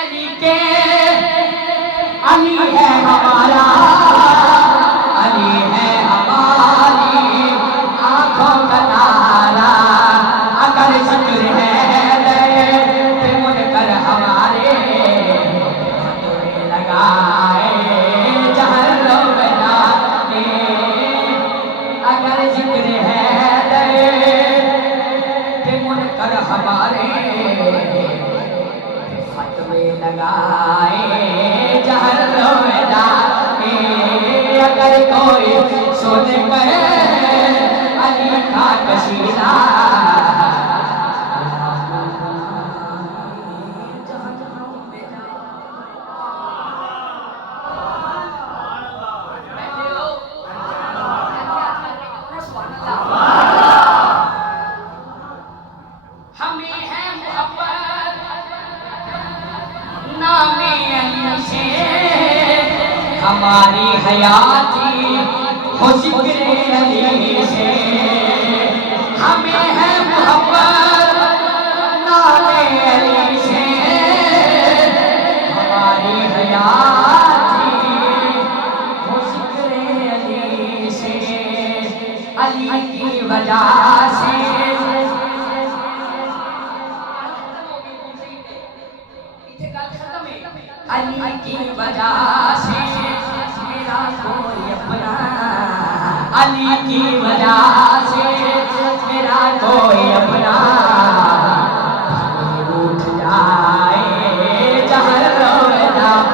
अली के अली है हमारा, अली है हमारी आंखों का तारा। अगर जिक्र है दे मुनकर हमारे हाथों लगाए जहर में जाने। अगर जिक्र है दे मुनकर हमारे हाथ में लगाए जहर में जाने। अगर कोई सोने पर अली का कसीदा हमें है मोहब्बत नामे अली से, हमारी हयाती हो जिक्र अली से। हमें है मोहब्बत नामे अली से, हमारी हयाती हो जिक्र अली से। अली की वजह से अली की वजह से मेरा कोई अपना, अली की वजह से मेरा कोई अपना उठ जाए जहर में जाए।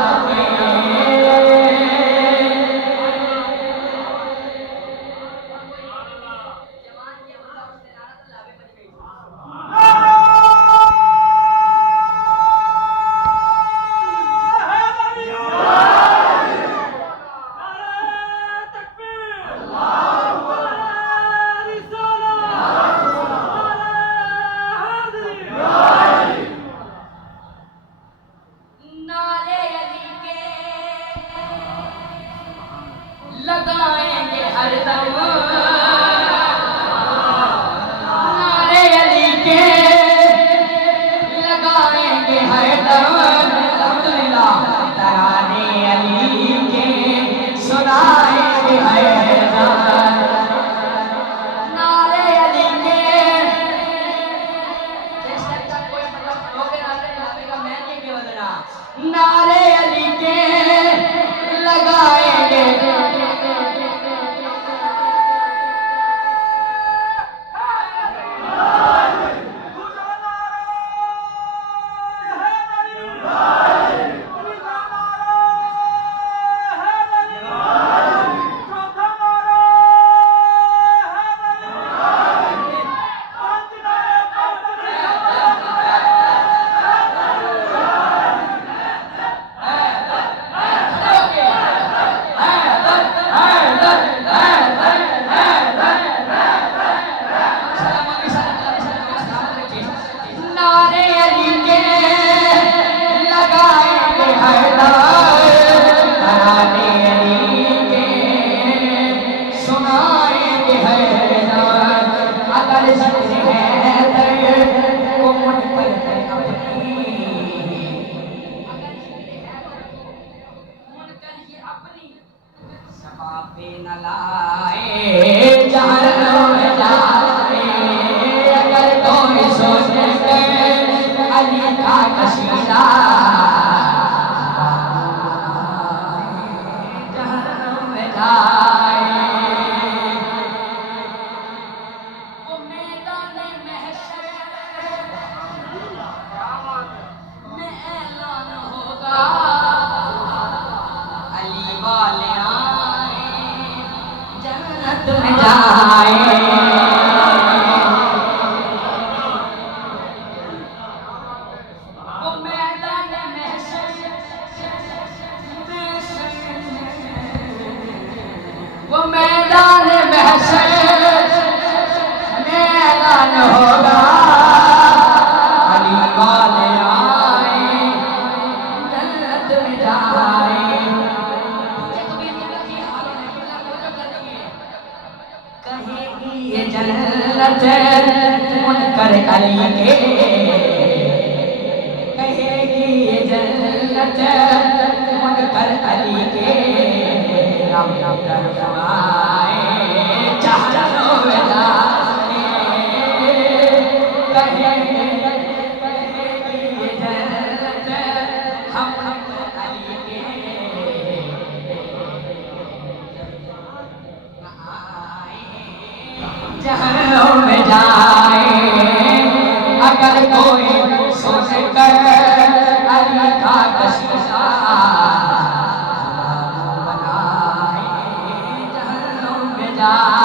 लगाएंगे हरदम नारे अली के, लगाएंगे हरदम अल्हम्दुलिल्लाह। तराने अली के सुनाएंगे हरदम नारे अली के। नारे अली के लगाएंगे न लाए जहर में जाए। अगर कोई सोचे अली का कसीदा जहर में जाए। वो मैदान महशर में ऐलान होगा अली वाले में जाए। वो मैदान महशर वो मैदान महशर में ऐलान होगा अली वाले आए जन्नत में जाए। कहेगी ये जन्नत मुनकर अली के, कहेगी ये जन्नत जन्नत मुनकर अली के नाम फरमाए जहन्नुम में जाए कहे ये जन्नत हम अली के जहन्नुम में जाए अगर कोई सोच कर अली का कशीदा बनाए जहन्नुम में जाए